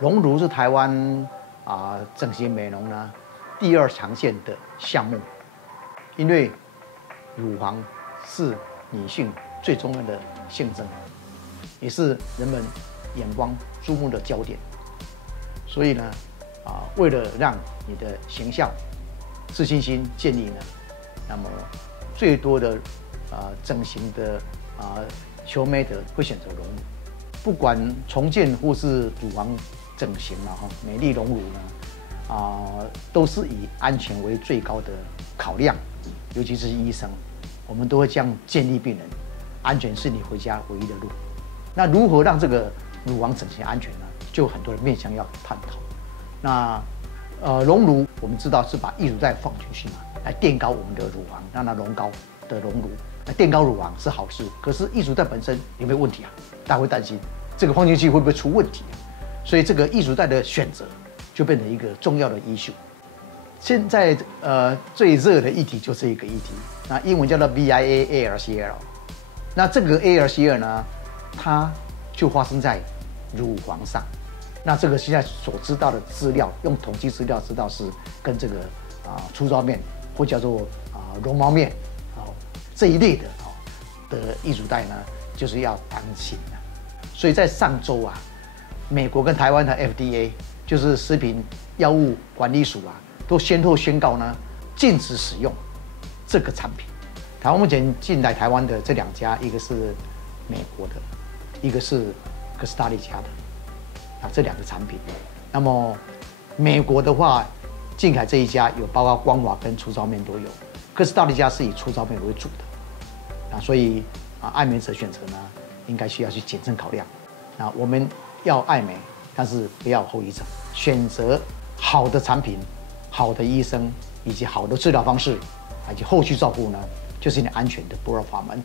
隆乳是台湾整形美容呢第2长线的项目，因为乳房是女性最重要的象征，也是人们眼光注目的焦点。所以呢，为了让你的形象、自信心建立呢，那么最多的整形的求美者会选择隆乳。不管重建或是乳房整形美丽隆乳呢，都是以安全为最高的考量，尤其是医生，我们都会这样建议病人：安全是你回家唯一的路。那如何让这个乳房整形安全呢？就有很多的面向要探讨。那隆乳我们知道是把异乳带放进去嘛，来垫高我们的乳房，让它隆高的隆乳。那垫高乳房是好事，可是异乳带本身有没有问题啊？大家会担心这个放进去会不会出问题啊？所以这个异乳带的选择就变成一个重要的issue。现在最热的议题就是一个议题，那英文叫做 BIA-ALCL。那这个 ALCL 呢，它就发生在乳房上。那这个现在所知道的资料，用统计资料知道是跟这个粗糙面或叫做绒毛面这一类的异乳带呢，就是要当心的。所以在上周美国跟台湾的 FDA 就是食品药物管理署都先后宣告呢，禁止使用这个产品。台湾目前进来台湾的这2家，一个是美国的，一个是哥斯达黎加的这2个产品。那么美国的话，进来这一家有包括光滑跟粗糙面都有，哥斯达黎加是以粗糙面为主的。所以爱美者选择呢，应该需要去谨慎考量。我们要爱美，但是不要后遗症。选择好的产品、好的医生以及好的治疗方式，以及后续照顾呢，就是你安全的不二法门。